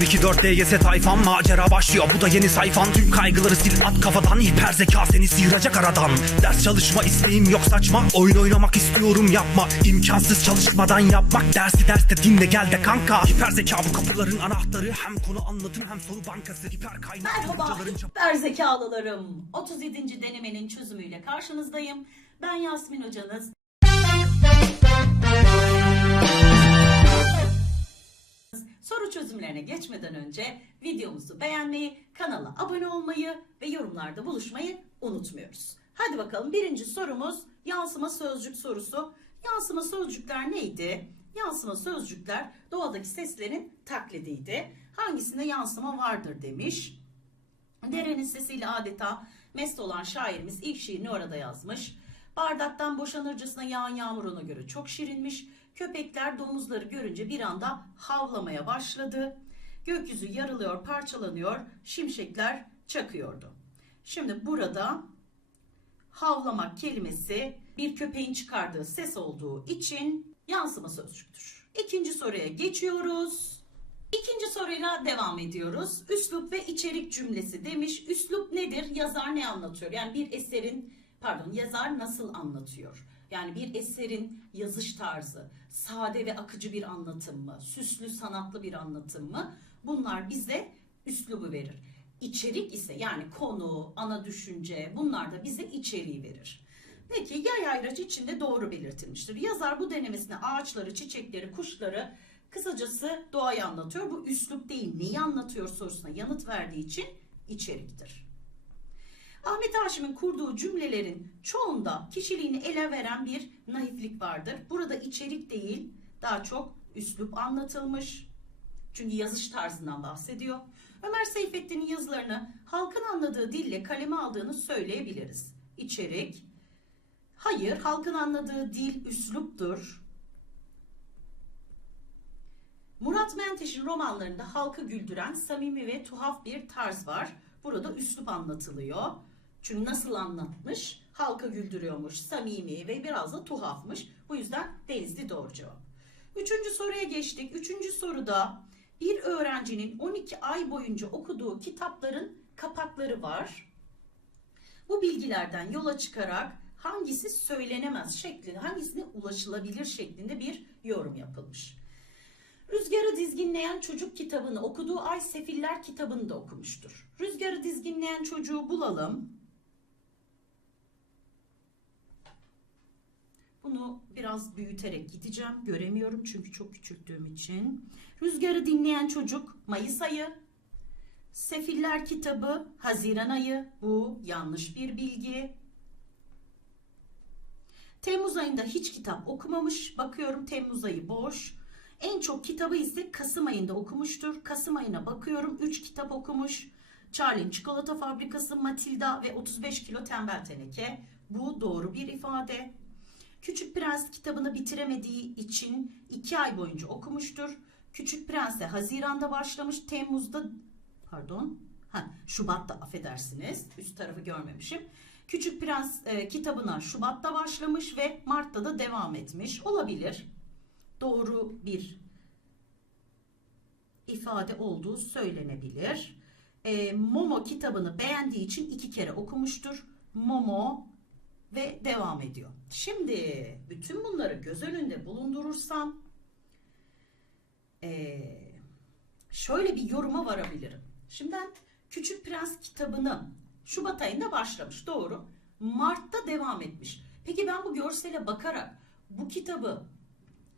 024 DGS tayfan macera başlıyor. Bu da yeni sayfan. Tüm kaygıları sil at kafadan. Hiper zeka seni sıyıracak aradan. Ders çalışma isteğim yok saçma. Oyun oynamak istiyorum yapma. İmkansız çalışmadan yapmak. Dersi derste dinle gel de kanka. Hiper zeka bu kapıların anahtarı. Hem konu anlatım hem soru bankası. Hiper kaynak Merhaba süper zekalılarım. 37. denemenin çözümüyle karşınızdayım. Ben Yasmin hocanız. Soru çözümlerine geçmeden önce videomuzu beğenmeyi, kanala abone olmayı ve yorumlarda buluşmayı unutmuyoruz. Hadi bakalım birinci sorumuz yansıma sözcük sorusu. Yansıma sözcükler neydi? Yansıma sözcükler doğadaki seslerin taklidiydi. Hangisinde yansıma vardır demiş. Derenin sesiyle adeta mest olan şairimiz ilk şiirini orada yazmış. Bardaktan boşanırcasına yağan yağmur ona göre çok şirinmiş. Köpekler domuzları görünce bir anda havlamaya başladı. Gökyüzü yarılıyor, parçalanıyor, şimşekler çakıyordu. Şimdi burada havlamak kelimesi bir köpeğin çıkardığı ses olduğu için yansıma sözcüktür. İkinci soruya geçiyoruz. İkinci soruyla devam ediyoruz. Üslup ve içerik cümlesi demiş. Üslup nedir? Yazar ne anlatıyor? Yani bir eserin, pardon yazar nasıl anlatıyor? Yani bir eserin yazış tarzı, sade ve akıcı bir anlatım mı? Süslü, sanatlı bir anlatım mı? Bunlar bize üslubu verir. İçerik ise yani konu, ana düşünce bunlar da bize içeriği verir. Peki yay ayracı içinde doğru belirtilmiştir. Yazar bu denemesinde ağaçları, çiçekleri, kuşları kısacası doğayı anlatıyor. Bu üslup değil neyi anlatıyor sorusuna yanıt verdiği için içeriktir. Ahmet Haşim'in kurduğu cümlelerin çoğunda kişiliğini ele veren bir naiflik vardır. Burada içerik değil daha çok üslup anlatılmış. Çünkü yazış tarzından bahsediyor. Ömer Seyfettin'in yazılarını halkın anladığı dille kaleme aldığını söyleyebiliriz. İçerik, hayır halkın anladığı dil üsluptur. Murat Menteş'in romanlarında halkı güldüren samimi ve tuhaf bir tarz var. Burada üslup anlatılıyor. Çünkü nasıl anlatmış? Halka güldürüyormuş, samimi ve biraz da tuhafmış. Bu yüzden Denizli doğru cevap. Üçüncü soruya geçtik. Üçüncü soruda bir öğrencinin 12 ay boyunca okuduğu kitapların kapakları var. Bu bilgilerden yola çıkarak hangisi söylenemez şeklinde, hangisine ulaşılabilir şeklinde bir yorum yapılmış. Rüzgarı dizginleyen çocuk kitabını okuduğu Ay Sefiller kitabını da okumuştur. Rüzgarı dizginleyen çocuğu bulalım. Bunu biraz büyüterek gideceğim. Göremiyorum çünkü çok küçülttüğüm için. Rüzgarı dinleyen çocuk Mayıs ayı. Sefiller kitabı Haziran ayı. Bu yanlış bir bilgi. Temmuz ayında hiç kitap okumamış. Bakıyorum Temmuz ayı boş. En çok kitabı ise Kasım ayında okumuştur. Kasım ayına bakıyorum 3 kitap okumuş. Charlie'nin Çikolata Fabrikası, Matilda ve 35 kilo tembel teneke. Bu doğru bir ifade. Küçük Prens kitabını bitiremediği için 2 ay boyunca okumuştur. Küçük Prens'e Haziran'da başlamış, Temmuz'da pardon, ha, Şubat'ta affedersiniz. Üst tarafı görmemişim. Küçük Prens e, kitabına Şubat'ta başlamış ve Mart'ta da devam etmiş. Olabilir. Doğru bir ifade olduğu söylenebilir. E, Momo kitabını beğendiği için iki kere okumuştur. Momo ve devam ediyor. Şimdi bütün bunları göz önünde bulundurursam şöyle bir yoruma varabilirim. Şimdi ben Küçük Prens kitabını Şubat ayında başlamış doğru. Mart'ta devam etmiş. Peki ben bu görsele bakarak bu kitabı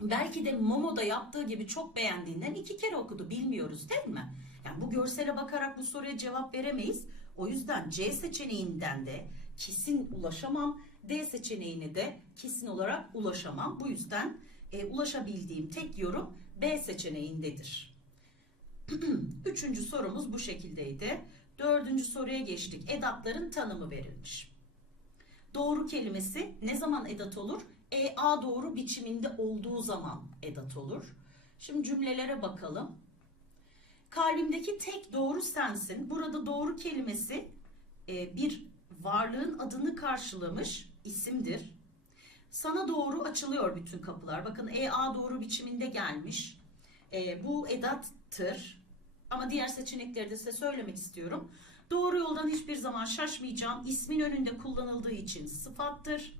belki de Momo'da yaptığı gibi çok beğendiğinden iki kere okudu bilmiyoruz değil mi? Yani bu görsele bakarak bu soruya cevap veremeyiz. O yüzden C seçeneğinden de kesin ulaşamam. D seçeneğine de kesin olarak ulaşamam. Bu yüzden e, ulaşabildiğim tek yorum B seçeneğindedir. Üçüncü sorumuz bu şekildeydi. Dördüncü soruya geçtik. Edatların tanımı verilmiş. Doğru kelimesi ne zaman edat olur? EA doğru biçiminde olduğu zaman edat olur. Şimdi cümlelere bakalım. Kalbimdeki tek doğru sensin. Burada doğru kelimesi e, bir varlığın adını karşılamış isimdir. Sana doğru açılıyor bütün kapılar. Bakın EA doğru biçiminde gelmiş. E, bu edattır. Ama diğer seçenekleri de size söylemek istiyorum. Doğru yoldan hiçbir zaman şaşmayacağım. İsmin önünde kullanıldığı için sıfattır.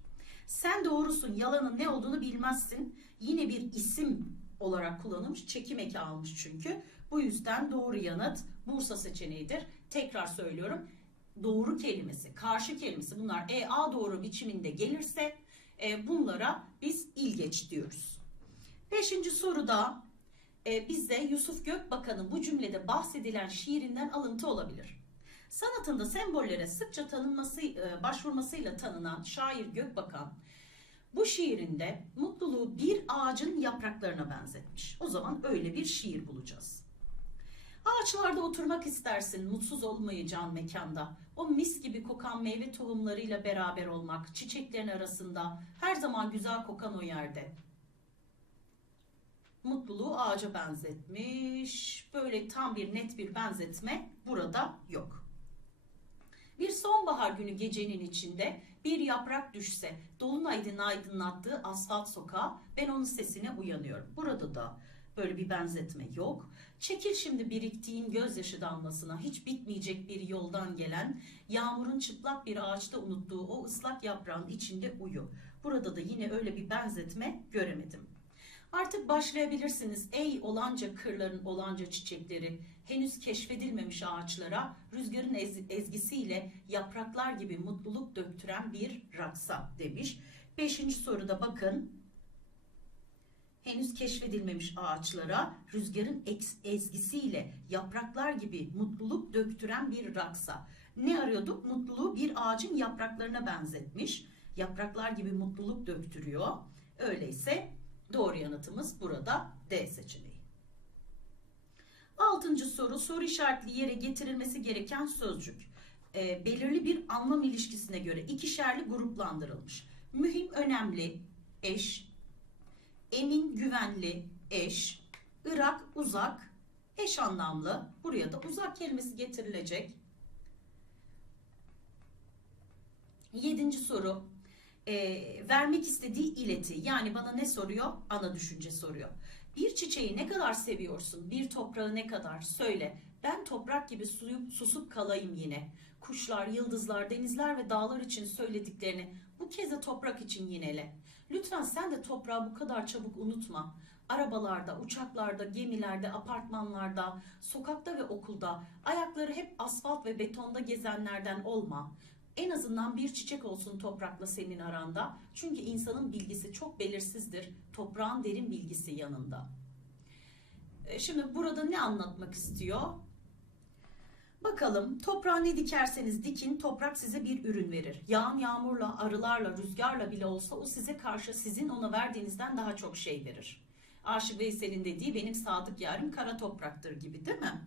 Sen doğrusun, yalanın ne olduğunu bilmezsin. Yine bir isim olarak kullanılmış. Çekim eki almış çünkü. Bu yüzden doğru yanıt Bursa seçeneğidir. Tekrar söylüyorum. Doğru kelimesi, karşı kelimesi bunlar EA doğru biçiminde gelirse e, bunlara biz ilgeç diyoruz. Beşinci soruda e, bize Yusuf Gökbakan'ın bu cümlede bahsedilen şiirinden alıntı olabilir. Sanatında sembollere sıkça tanınması, e, başvurmasıyla tanınan şair Gökbakan bu şiirinde mutluluğu bir ağacın yapraklarına benzetmiş. O zaman öyle bir şiir bulacağız. Ağaçlarda oturmak istersin mutsuz olmayacağın mekanda. O mis gibi kokan meyve tohumlarıyla beraber olmak, çiçeklerin arasında, her zaman güzel kokan o yerde. Mutluluğu ağaca benzetmiş. Böyle tam bir net bir benzetme burada yok. Bir sonbahar günü gecenin içinde bir yaprak düşse, dolunaydın aydınlattığı asfalt sokağa ben onun sesine uyanıyorum. Burada da böyle bir benzetme yok. Çekil şimdi biriktiğin gözyaşı damlasına hiç bitmeyecek bir yoldan gelen yağmurun çıplak bir ağaçta unuttuğu o ıslak yaprağın içinde uyu. Burada da yine öyle bir benzetme göremedim. Artık başlayabilirsiniz ey olanca kırların olanca çiçekleri, henüz keşfedilmemiş ağaçlara rüzgarın ez- ezgisiyle yapraklar gibi mutluluk döktüren bir raksa demiş. Beşinci soruda bakın henüz keşfedilmemiş ağaçlara rüzgarın ezgisiyle yapraklar gibi mutluluk döktüren bir raksa. Ne arıyorduk? Mutluluğu bir ağacın yapraklarına benzetmiş. Yapraklar gibi mutluluk döktürüyor. Öyleyse doğru yanıtımız burada D seçeneği. Altıncı soru soru işaretli yere getirilmesi gereken sözcük. Ee, belirli bir anlam ilişkisine göre ikişerli gruplandırılmış. Mühim, önemli, eş, emin, güvenli, eş, Irak, uzak, eş anlamlı. Buraya da uzak kelimesi getirilecek. Yedinci soru. Ee, vermek istediği ileti. Yani bana ne soruyor? Ana düşünce soruyor. Bir çiçeği ne kadar seviyorsun? Bir toprağı ne kadar? Söyle. Ben toprak gibi suyup susup kalayım yine. Kuşlar, yıldızlar, denizler ve dağlar için söylediklerini bu kez de toprak için yinele. Lütfen sen de toprağı bu kadar çabuk unutma. Arabalarda, uçaklarda, gemilerde, apartmanlarda, sokakta ve okulda ayakları hep asfalt ve betonda gezenlerden olma. En azından bir çiçek olsun toprakla senin aranda. Çünkü insanın bilgisi çok belirsizdir. Toprağın derin bilgisi yanında. E, Şimdi burada ne anlatmak istiyor? Bakalım toprağa ne dikerseniz dikin toprak size bir ürün verir. Yağan yağmurla, arılarla, rüzgarla bile olsa o size karşı sizin ona verdiğinizden daha çok şey verir. Aşık Veysel'in dediği benim sadık yarim kara topraktır gibi değil mi?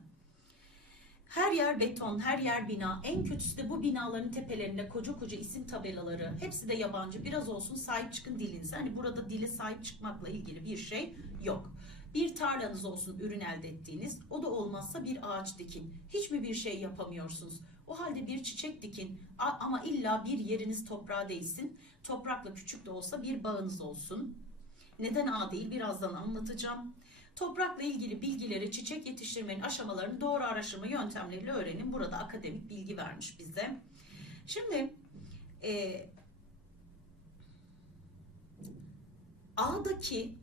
Her yer beton, her yer bina. En kötüsü de bu binaların tepelerinde koca koca isim tabelaları. Hepsi de yabancı. Biraz olsun sahip çıkın dilinize. Hani burada dile sahip çıkmakla ilgili bir şey yok. Bir tarlanız olsun ürün elde ettiğiniz. O da olmazsa bir ağaç dikin. Hiç mi bir şey yapamıyorsunuz? O halde bir çiçek dikin. Ama illa bir yeriniz toprağa değsin. Toprakla küçük de olsa bir bağınız olsun. Neden ağ değil birazdan anlatacağım. Toprakla ilgili bilgileri, çiçek yetiştirmenin aşamalarını doğru araştırma yöntemleriyle öğrenin. Burada akademik bilgi vermiş bize. Şimdi e, A'daki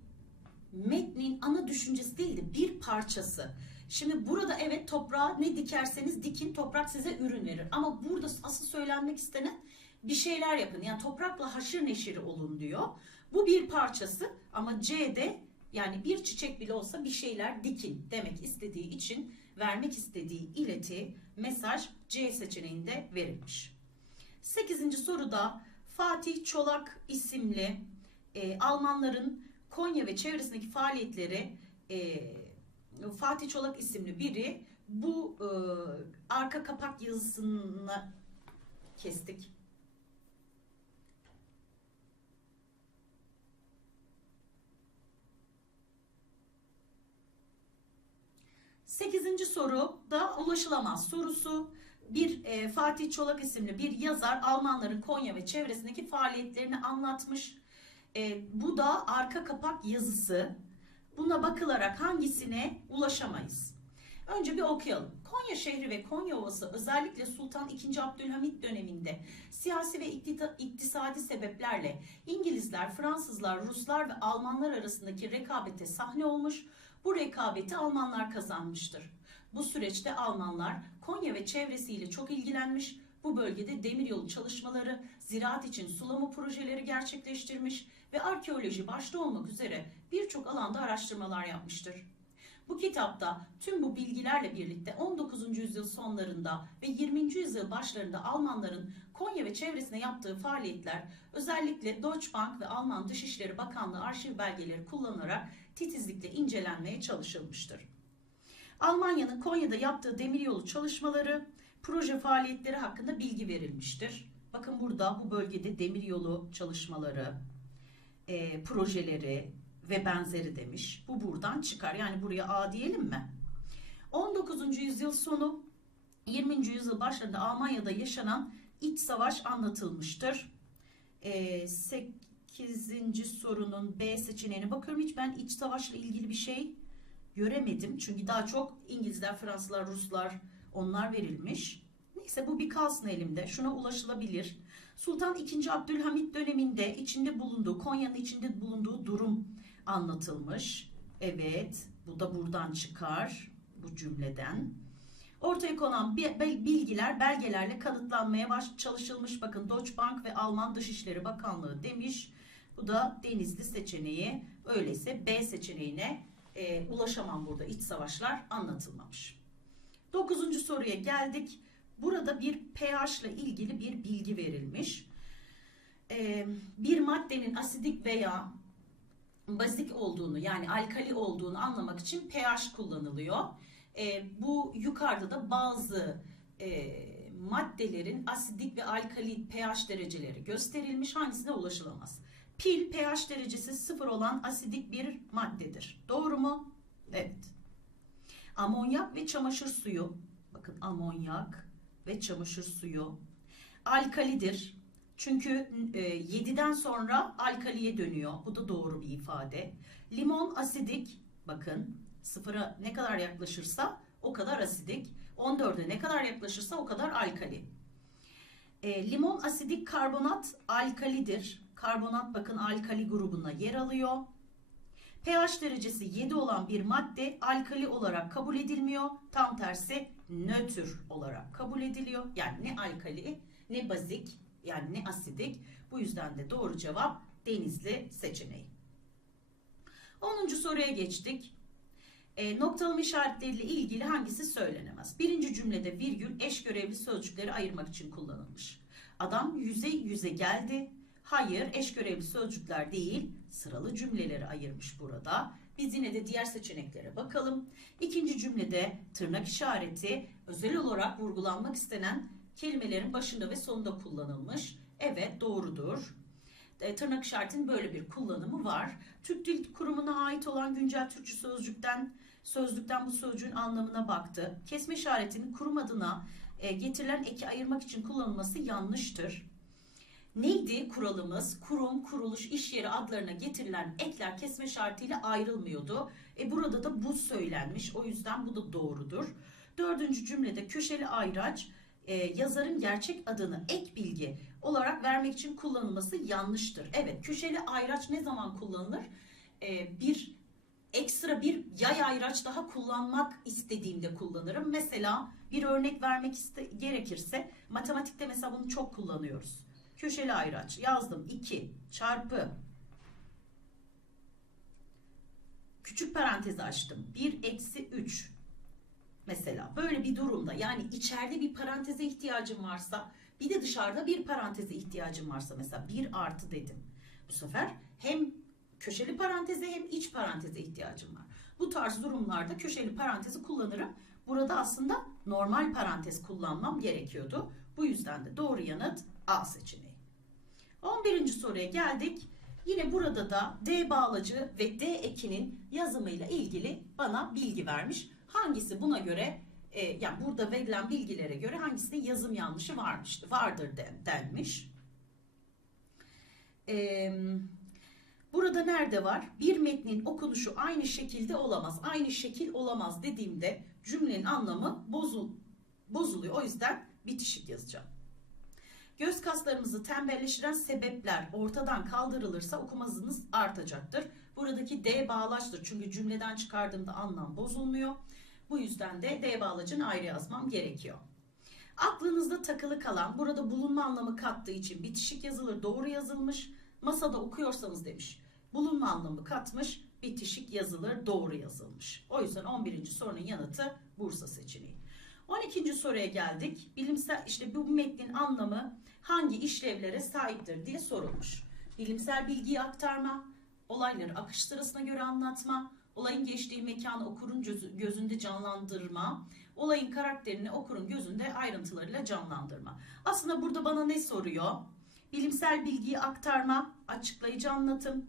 metnin ana düşüncesi değil de bir parçası. Şimdi burada evet toprağa ne dikerseniz dikin toprak size ürün verir. Ama burada asıl söylenmek istenen bir şeyler yapın. Yani toprakla haşır neşir olun diyor. Bu bir parçası ama C'de yani bir çiçek bile olsa bir şeyler dikin demek istediği için vermek istediği ileti, mesaj C seçeneğinde verilmiş. 8. soruda Fatih Çolak isimli e, Almanların Konya ve çevresindeki faaliyetleri e, Fatih Çolak isimli biri bu e, arka kapak yazısını kestik. Sekizinci soru da ulaşılamaz sorusu. Bir e, Fatih Çolak isimli bir yazar Almanların Konya ve çevresindeki faaliyetlerini anlatmış. E, bu da arka kapak yazısı. Buna bakılarak hangisine ulaşamayız? Önce bir okuyalım. Konya şehri ve Konya Ovası özellikle Sultan II. Abdülhamit döneminde siyasi ve iktisadi sebeplerle İngilizler, Fransızlar, Ruslar ve Almanlar arasındaki rekabete sahne olmuş, bu rekabeti Almanlar kazanmıştır. Bu süreçte Almanlar Konya ve çevresiyle çok ilgilenmiş, bu bölgede demiryolu çalışmaları, ziraat için sulama projeleri gerçekleştirmiş ve arkeoloji başta olmak üzere birçok alanda araştırmalar yapmıştır. Bu kitapta tüm bu bilgilerle birlikte 19. yüzyıl sonlarında ve 20. yüzyıl başlarında Almanların Konya ve çevresine yaptığı faaliyetler özellikle Deutsche Bank ve Alman Dışişleri Bakanlığı arşiv belgeleri kullanılarak titizlikle incelenmeye çalışılmıştır. Almanya'nın Konya'da yaptığı demiryolu çalışmaları, proje faaliyetleri hakkında bilgi verilmiştir. Bakın burada bu bölgede demiryolu çalışmaları, e, projeleri ve benzeri demiş. Bu buradan çıkar. Yani buraya A diyelim mi? 19. yüzyıl sonu 20. yüzyıl başlarında Almanya'da yaşanan iç savaş anlatılmıştır. E, 8. sorunun B seçeneğine bakıyorum. Hiç ben iç savaşla ilgili bir şey göremedim. Çünkü daha çok İngilizler, Fransızlar, Ruslar onlar verilmiş. Neyse bu bir kalsın elimde. Şuna ulaşılabilir. Sultan II. Abdülhamit döneminde içinde bulunduğu, Konya'nın içinde bulunduğu durum anlatılmış. Evet, bu da buradan çıkar bu cümleden. Ortaya konan bilgiler belgelerle kanıtlanmaya baş çalışılmış. Bakın Deutsche Bank ve Alman Dışişleri Bakanlığı demiş. Bu da Denizli seçeneği. Öyleyse B seçeneğine e, ulaşamam burada. İç savaşlar anlatılmamış. Dokuzuncu soruya geldik. Burada bir pH ile ilgili bir bilgi verilmiş. E, bir maddenin asidik veya bazik olduğunu yani alkali olduğunu anlamak için pH kullanılıyor. E, bu yukarıda da bazı e, maddelerin asidik ve alkali pH dereceleri gösterilmiş. Hangisine ulaşılamaz? Pil pH derecesi sıfır olan asidik bir maddedir. Doğru mu? Evet. Amonyak ve çamaşır suyu. Bakın amonyak ve çamaşır suyu alkalidir. Çünkü e, 7'den sonra alkaliye dönüyor. Bu da doğru bir ifade. Limon asidik. Bakın sıfıra ne kadar yaklaşırsa o kadar asidik. 14'e ne kadar yaklaşırsa o kadar alkali. E, limon asidik karbonat alkalidir. Karbonat bakın alkali grubuna yer alıyor. pH derecesi 7 olan bir madde alkali olarak kabul edilmiyor. Tam tersi nötr olarak kabul ediliyor. Yani ne alkali ne bazik yani ne asidik. Bu yüzden de doğru cevap denizli seçeneği. 10. soruya geçtik. E, noktalama işaretleriyle ilgili hangisi söylenemez? Birinci cümlede virgül eş görevli sözcükleri ayırmak için kullanılmış. Adam yüze yüze geldi. Hayır eş görevli sözcükler değil sıralı cümleleri ayırmış burada. Biz yine de diğer seçeneklere bakalım. İkinci cümlede tırnak işareti özel olarak vurgulanmak istenen kelimelerin başında ve sonunda kullanılmış. Evet doğrudur. E, tırnak işaretinin böyle bir kullanımı var. Türk Dil Kurumu'na ait olan güncel Türkçe sözcükten sözlükten bu sözcüğün anlamına baktı. Kesme işaretinin kurum adına e, getirilen eki ayırmak için kullanılması yanlıştır. Neydi kuralımız? Kurum, kuruluş, iş yeri adlarına getirilen ekler kesme işaretiyle ayrılmıyordu. E burada da bu söylenmiş. O yüzden bu da doğrudur. Dördüncü cümlede köşeli ayraç e, yazarın gerçek adını ek bilgi olarak vermek için kullanılması yanlıştır. Evet köşeli ayraç ne zaman kullanılır? E, bir ekstra bir yay ayraç daha kullanmak istediğimde kullanırım. Mesela bir örnek vermek gerekirse matematikte mesela bunu çok kullanıyoruz. Köşeli ayraç yazdım 2 çarpı küçük parantezi açtım 1 eksi 3 mesela böyle bir durumda yani içeride bir paranteze ihtiyacım varsa bir de dışarıda bir paranteze ihtiyacım varsa mesela 1 artı dedim. Bu sefer hem köşeli paranteze hem iç paranteze ihtiyacım var. Bu tarz durumlarda köşeli parantezi kullanırım. Burada aslında normal parantez kullanmam gerekiyordu. Bu yüzden de doğru yanıt A seçeneği. 11. soruya geldik. Yine burada da D bağlacı ve D ekinin yazımıyla ilgili bana bilgi vermiş. Hangisi buna göre e, yani burada verilen bilgilere göre hangisinde yazım yanlışı varmıştı, vardır den, denmiş. Eee Burada nerede var? Bir metnin okunuşu aynı şekilde olamaz. Aynı şekil olamaz dediğimde cümlenin anlamı bozul, bozuluyor. O yüzden bitişik yazacağım. Göz kaslarımızı tembelleştiren sebepler ortadan kaldırılırsa okuma hızınız artacaktır. Buradaki D bağlaçtır. Çünkü cümleden çıkardığımda anlam bozulmuyor. Bu yüzden de D bağlacını ayrı yazmam gerekiyor. Aklınızda takılı kalan, burada bulunma anlamı kattığı için bitişik yazılır, doğru yazılmış. Masada okuyorsanız demiş. Bulunma anlamı katmış, bitişik yazılır, doğru yazılmış. O yüzden 11. sorunun yanıtı Bursa seçeneği. 12. soruya geldik. Bilimsel işte bu metnin anlamı hangi işlevlere sahiptir diye sorulmuş. Bilimsel bilgiyi aktarma, olayları akış sırasına göre anlatma, olayın geçtiği mekanı okurun gözü- gözünde canlandırma, olayın karakterini okurun gözünde ayrıntılarıyla canlandırma. Aslında burada bana ne soruyor? Bilimsel bilgiyi aktarma, açıklayıcı anlatım,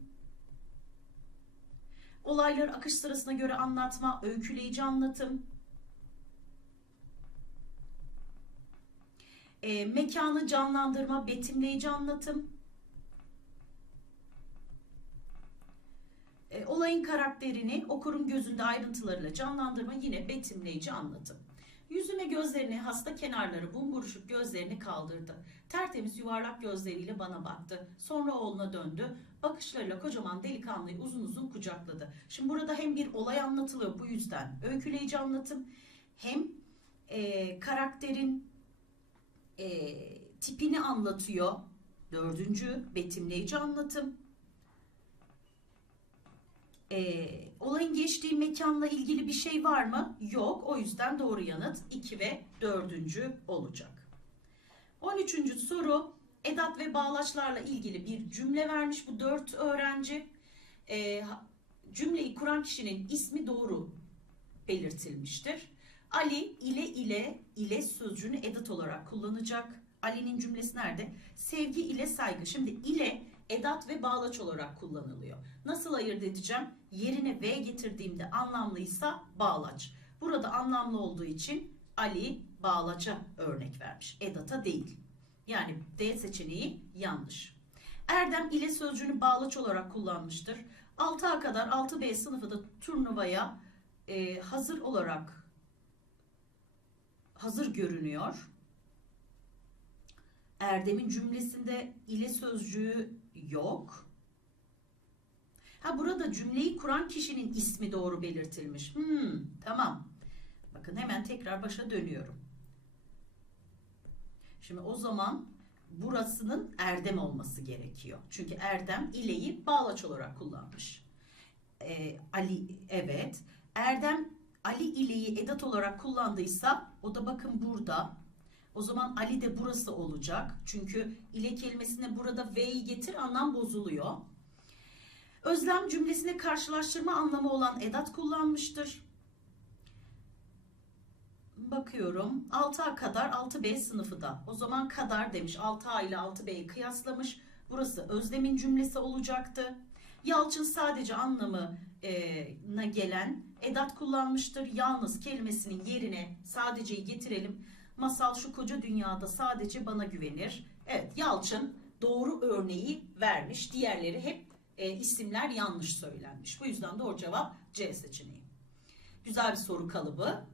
olayları akış sırasına göre anlatma, öyküleyici anlatım, e, mekanı canlandırma, betimleyici anlatım, e, olayın karakterini okurun gözünde ayrıntılarıyla canlandırma yine betimleyici anlatım. Yüzüne gözlerini, hasta kenarları, bumburuşuk gözlerini kaldırdı. Tertemiz yuvarlak gözleriyle bana baktı. Sonra oğluna döndü. Bakışlarıyla kocaman delikanlıyı uzun uzun kucakladı. Şimdi burada hem bir olay anlatılıyor bu yüzden öyküleyici anlatım hem e, karakterin e, tipini anlatıyor. Dördüncü betimleyici anlatım. E, olayın geçtiği mekanla ilgili bir şey var mı? Yok. O yüzden doğru yanıt 2 ve 4. olacak. 13. soru edat ve bağlaçlarla ilgili bir cümle vermiş bu 4 öğrenci. E, cümleyi kuran kişinin ismi doğru belirtilmiştir. Ali ile ile ile sözcüğünü edat olarak kullanacak. Ali'nin cümlesi nerede? Sevgi ile saygı. Şimdi ile edat ve bağlaç olarak kullanılıyor. Nasıl ayırt edeceğim? Yerine V getirdiğimde anlamlıysa bağlaç. Burada anlamlı olduğu için Ali bağlaça örnek vermiş. Edata değil. Yani D seçeneği yanlış. Erdem ile sözcüğünü bağlaç olarak kullanmıştır. 6'a kadar 6B sınıfı da turnuvaya e, hazır olarak hazır görünüyor. Erdem'in cümlesinde ile sözcüğü yok. Ha burada cümleyi kuran kişinin ismi doğru belirtilmiş. Hmm, tamam. Bakın hemen tekrar başa dönüyorum. Şimdi o zaman burasının Erdem olması gerekiyor. Çünkü Erdem ileyi bağlaç olarak kullanmış. Ee, Ali evet. Erdem Ali ileyi edat olarak kullandıysa o da bakın burada. O zaman Ali de burası olacak. Çünkü ile kelimesine burada V'yi getir anlam bozuluyor. Özlem cümlesine karşılaştırma anlamı olan edat kullanmıştır. Bakıyorum 6A kadar 6B sınıfı da. O zaman kadar demiş 6A ile 6B'yi kıyaslamış. Burası Özlem'in cümlesi olacaktı. Yalçın sadece anlamına gelen edat kullanmıştır. Yalnız kelimesinin yerine sadeceyi getirelim. Masal şu koca dünyada sadece bana güvenir. Evet Yalçın doğru örneği vermiş. Diğerleri hep e, isimler yanlış söylenmiş. Bu yüzden doğru cevap C seçeneği. Güzel bir soru kalıbı.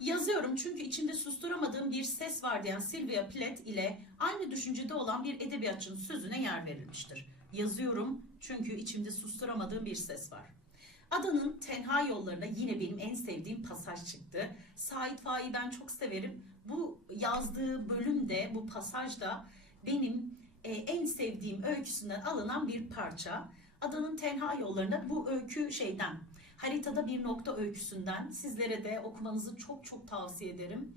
Yazıyorum çünkü içinde susturamadığım bir ses var diyen Sylvia Plath ile aynı düşüncede olan bir edebiyatçının sözüne yer verilmiştir. Yazıyorum çünkü içimde susturamadığım bir ses var. Adanın tenha yollarına yine benim en sevdiğim pasaj çıktı. Sait Faik'i ben çok severim. Bu yazdığı bölümde, bu pasajda benim e, en sevdiğim öyküsünden alınan bir parça. Adanın tenha yollarına bu öykü şeyden, haritada bir nokta öyküsünden sizlere de okumanızı çok çok tavsiye ederim.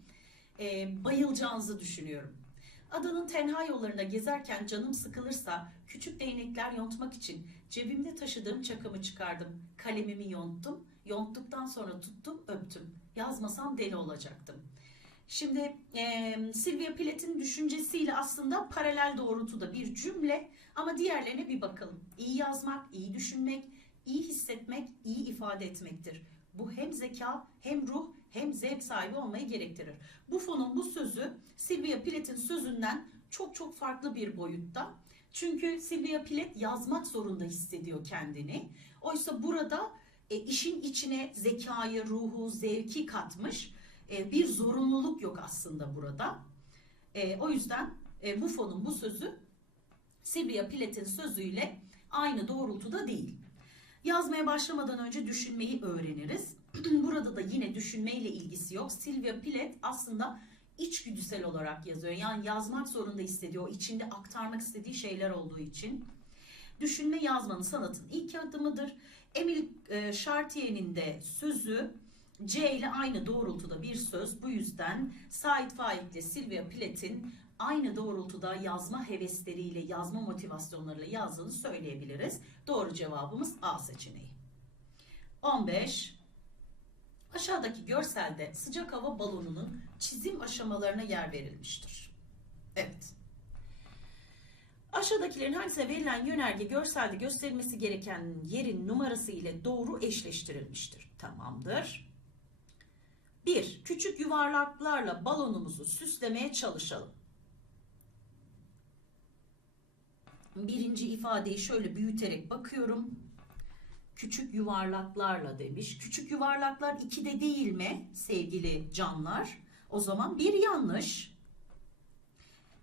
E, bayılacağınızı düşünüyorum. Adanın tenha yollarında gezerken canım sıkılırsa küçük değnekler yontmak için cebimde taşıdığım çakamı çıkardım. Kalemimi yonttum. Yonttuktan sonra tuttum, öptüm. Yazmasam deli olacaktım. Şimdi e, Sylvia Plath'in düşüncesiyle aslında paralel doğrultuda bir cümle ama diğerlerine bir bakalım. İyi yazmak, iyi düşünmek, iyi hissetmek, iyi ifade etmektir. Bu hem zeka, hem ruh, hem zevk sahibi olmayı gerektirir. Buffon'un bu sözü Sylvia Plath'in sözünden çok çok farklı bir boyutta. Çünkü Sylvia Plath yazmak zorunda hissediyor kendini. Oysa burada e, işin içine zekayı, ruhu, zevki katmış. E, bir zorunluluk yok aslında burada. E, o yüzden e, Buffon'un bu sözü Sylvia Plath'in sözüyle aynı doğrultuda değil. Yazmaya başlamadan önce düşünmeyi öğreniriz. Burada da yine düşünmeyle ilgisi yok. Sylvia Plath aslında içgüdüsel olarak yazıyor. Yani yazmak zorunda hissediyor. İçinde aktarmak istediği şeyler olduğu için. Düşünme yazmanın sanatın ilk adımıdır. Emil e, Chartier'in de sözü C ile aynı doğrultuda bir söz. Bu yüzden Said Faik ile Sylvia Plath'in aynı doğrultuda yazma hevesleriyle, yazma motivasyonlarıyla yazdığını söyleyebiliriz. Doğru cevabımız A seçeneği. 15. Aşağıdaki görselde sıcak hava balonunun çizim aşamalarına yer verilmiştir. Evet. Aşağıdakilerin hangisine verilen yönerge görselde gösterilmesi gereken yerin numarası ile doğru eşleştirilmiştir? Tamamdır. 1. Küçük yuvarlaklarla balonumuzu süslemeye çalışalım. Birinci ifadeyi şöyle büyüterek bakıyorum. Küçük yuvarlaklarla demiş. Küçük yuvarlaklar 2'de değil mi sevgili canlar? O zaman bir yanlış.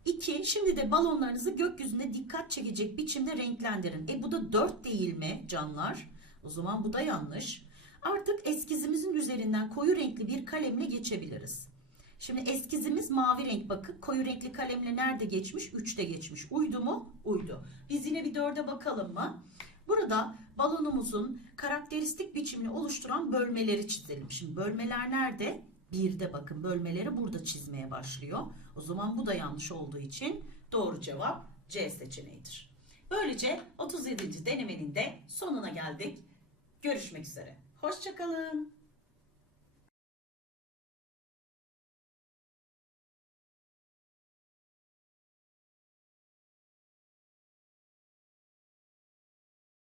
2. Şimdi de balonlarınızı gökyüzünde dikkat çekecek biçimde renklendirin. E bu da 4 değil mi canlar? O zaman bu da yanlış. Artık eskizimizin üzerinden koyu renkli bir kalemle geçebiliriz. Şimdi eskizimiz mavi renk bakın. Koyu renkli kalemle nerede geçmiş? 3'te geçmiş. Uydu mu? Uydu. Biz yine bir 4'e bakalım mı? Burada balonumuzun karakteristik biçimini oluşturan bölmeleri çizelim. Şimdi bölmeler nerede? Birde bakın bölmeleri burada çizmeye başlıyor. O zaman bu da yanlış olduğu için doğru cevap C seçeneğidir. Böylece 37. denemenin de sonuna geldik. Görüşmek üzere. Hoşçakalın.